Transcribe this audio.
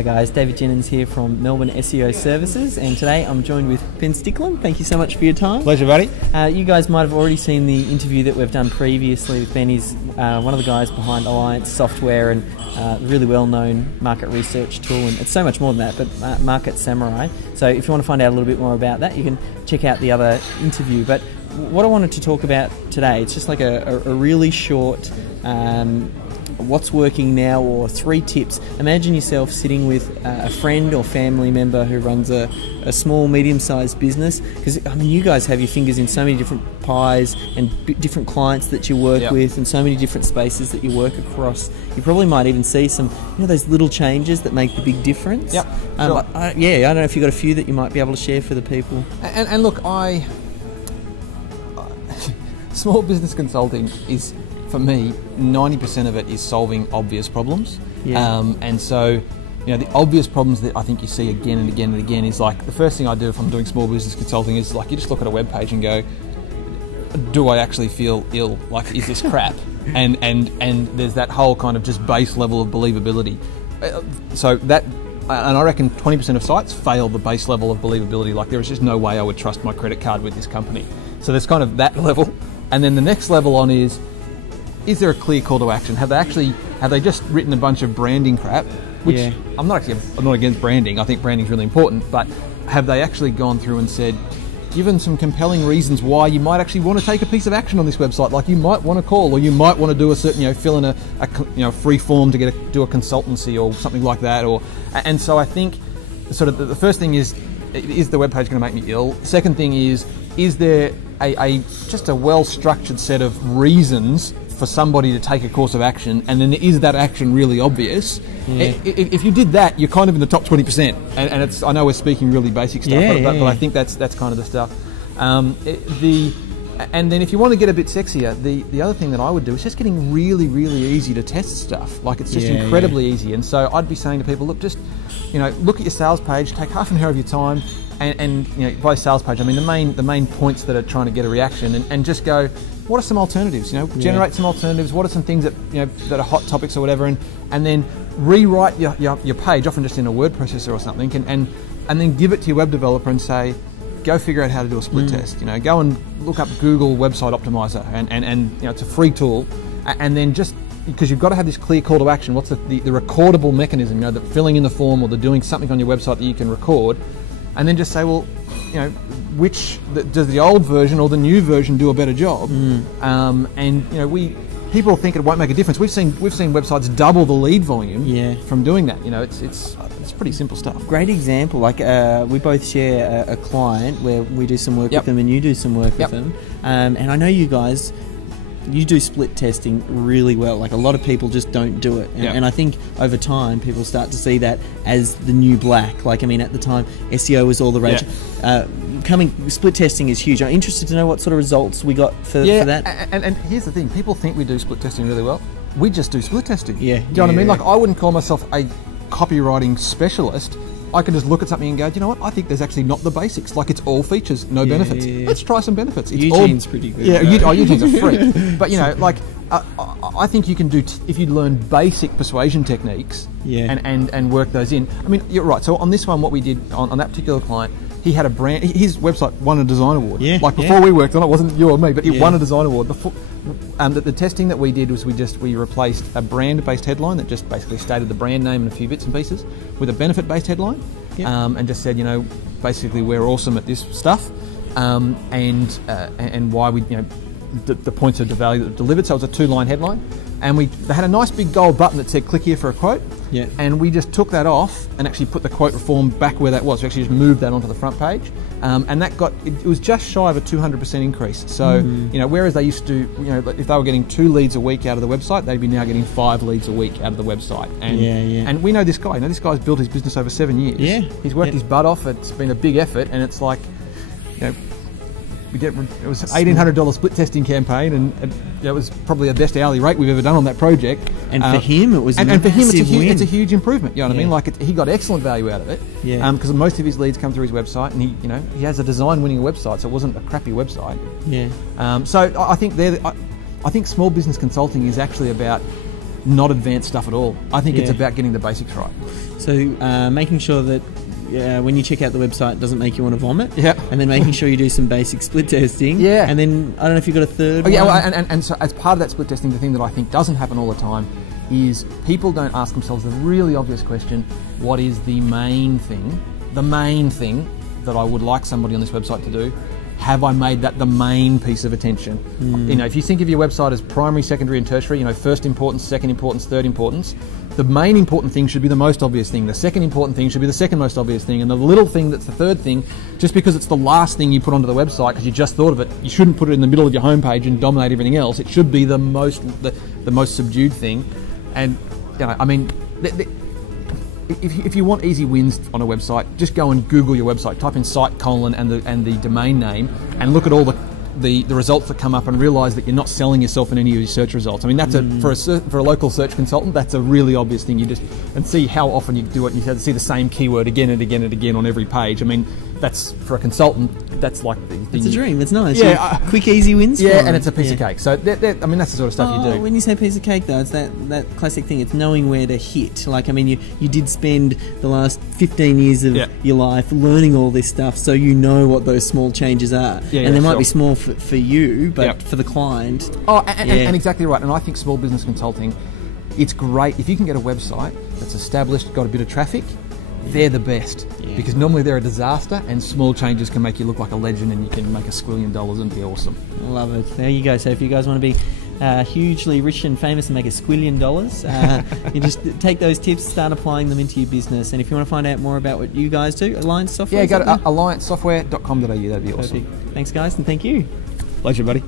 Hi guys, David Jennings here from Melbourne SEO Services, and today I'm joined with Ben Stickland. Thank you so much for your time. Pleasure, buddy. You guys might have already seen the interview that we've done previously with Ben. He's one of the guys behind Alliance Software and really well-known market research tool, and it's so much more than that, but Market Samurai. So if you want to find out a little bit more about that, you can check out the other interview. But what I wanted to talk about today, it's just like a really short what's working now, or 3 tips. Imagine yourself sitting with a friend or family member who runs a small, medium-sized business, because I mean, you guys have your fingers in so many different pies and different clients that you work with, and so many different spaces that you work across. You probably might even see some, those little changes that make the big difference. Yep. Sure. I don't know if you've got a few that you might be able to share for the people. And look, small business consulting is, for me, 90% of it is solving obvious problems. And so, the obvious problems that I think you see again and again and again is like, the first thing I do if I'm doing small business consulting is like, you just look at a web page and go, do I actually feel ill? Like, is this crap? and there's that whole kind of just base level of believability. So that, and I reckon 20% of sites fail the base level of believability. Like, there is just no way I would trust my credit card with this company. So there's kind of that level. And then the next level on is there a clear call to action? Have they just written a bunch of branding crap? Which I'm not against branding. I think branding is really important, but have they actually gone through and said, given some compelling reasons why you might actually want to take a piece of action on this website? Like, you might want to call, or you might want to do a certain, fill in a free form to do a consultancy or something like that. And so I think sort of the first thing is the web page going to make me ill? Second thing is there just a well-structured set of reasons for somebody to take a course of action, and then is that action really obvious? If you did that, you're kind of in the top 20%. And it's, I know we're speaking really basic stuff, but I think that's kind of the stuff. And then if you want to get a bit sexier, the other thing that I would do is just getting really, really easy to test stuff. Like, it's just incredibly easy. And so I'd be saying to people, look, just look at your sales page, take half an hour of your time, and by sales page I mean the main points that are trying to get a reaction, and just go, what are some alternatives? Generate some alternatives. What are some things that that are hot topics or whatever, and then rewrite your page, often just in a word processor or something, and then give it to your web developer and say, go figure out how to do a split test. Go and look up Google Website Optimizer, and it's a free tool, and then just, because you've got to have this clear call to action. What's the recordable mechanism? The filling in the form, or the doing something on your website that you can record, and then just say, well, does the old version or the new version do a better job? People think it won't make a difference. We've seen websites double the lead volume from doing that. It's pretty simple stuff. Great example. Like, we both share a client where we do some work with them, and you do some work with them. And I know you guys, you do split testing really well. Like, a lot of people just don't do it, and I think over time people start to see that as the new black. Like, I mean, at the time SEO was all the rage. Split testing is huge. I'm interested to know what sort of results we got for that. And here's the thing: people think we do split testing really well. We just do split testing. Do you know what I mean? Like, I wouldn't call myself a copywriting specialist. I can just look at something and go, do you know what? I think there's actually not the basics. Like, it's all features, no benefits. Let's try some benefits. Eugene's pretty good. Eugene's a freak. But I think you can do if you learn basic persuasion techniques and work those in. I mean, you're right. So on this one, what we did on that particular client, he had a brand. His website won a design award. Before we worked on it, wasn't you or me, but it won a design award. Before, the testing that we did was we replaced a brand-based headline that just basically stated the brand name and a few bits and pieces with a benefit-based headline, and just said, basically, we're awesome at this stuff, and why we, the points of the value that delivered. So it was a 2-line headline, and they had a nice big gold button that said click here for a quote. And we just took that off and actually put the quote reform back where that was. We actually just moved that onto the front page, and that it was just shy of a 200% increase. So whereas they used to, if they were getting 2 leads a week out of the website, they'd be now getting 5 leads a week out of the website. And and we know this guy. This guy's built his business over 7 years. He's worked his butt off. It's been a big effort, and it's like, it was an $1,800 split testing campaign, and it was probably the best hourly rate we've ever done on that project. And for him, it was and for him, it's a huge improvement. You know what I mean? Like, he got excellent value out of it. Because most of his leads come through his website, and he has a design-winning website, so it wasn't a crappy website. So I think I think small business consulting is actually about not advanced stuff at all. I think it's Yeah. about getting the basics right. So making sure that when you check out the website, it doesn't make you want to vomit. Yeah. And then making sure you do some basic split testing. Yeah. And then, I don't know if you've got a third one. Yeah, well, and so as part of that split testing, the thing that I think doesn't happen all the time is people don't ask themselves the really obvious question, what is the main thing that I would like somebody on this website to do? Have I made that the main piece of attention? You know, if you think of your website as primary, secondary and tertiary, you know, first importance, second importance, third importance, the main important thing should be the most obvious thing. The second important thing should be the second most obvious thing. And the little thing that's the third thing, just because it's the last thing you put onto the website because you just thought of it, you shouldn't put it in the middle of your homepage and dominate everything else. It should be the most subdued thing. And, you know, I mean, if you want easy wins on a website, just go and Google your website, type in site : and the domain name, and look at all the results that come up, and realise that you're not selling yourself in any of your search results. I mean, that's for a local search consultant, that's a really obvious thing. You just and see how often you do it, and you have to see the same keyword again and again and again on every page. I mean, that's for a consultant. That's like it's a dream. It's nice. Yeah, quick, easy wins. Yeah, and it's a piece of cake. So I mean, that's the sort of stuff you do. When you say piece of cake, though, it's that classic thing. It's knowing where to hit. Like, I mean, you did spend the last 15 years of your life learning all this stuff, so you know what those small changes are. Yeah, and they might be small for you, but for the client. And exactly right. And I think small business consulting, it's great if you can get a website that's established, got a bit of traffic. They're the best because normally they're a disaster, and small changes can make you look like a legend, and you can make $1 squillion and be awesome. Love it. There you go. So if you guys want to be hugely rich and famous and make $1 squillion, you just take those tips, start applying them into your business. And if you want to find out more about what you guys do, Alliance Software. Yeah, go to alliancesoftware.com.au. That'd be awesome. Perfect. Thanks, guys, and thank you. Pleasure, buddy.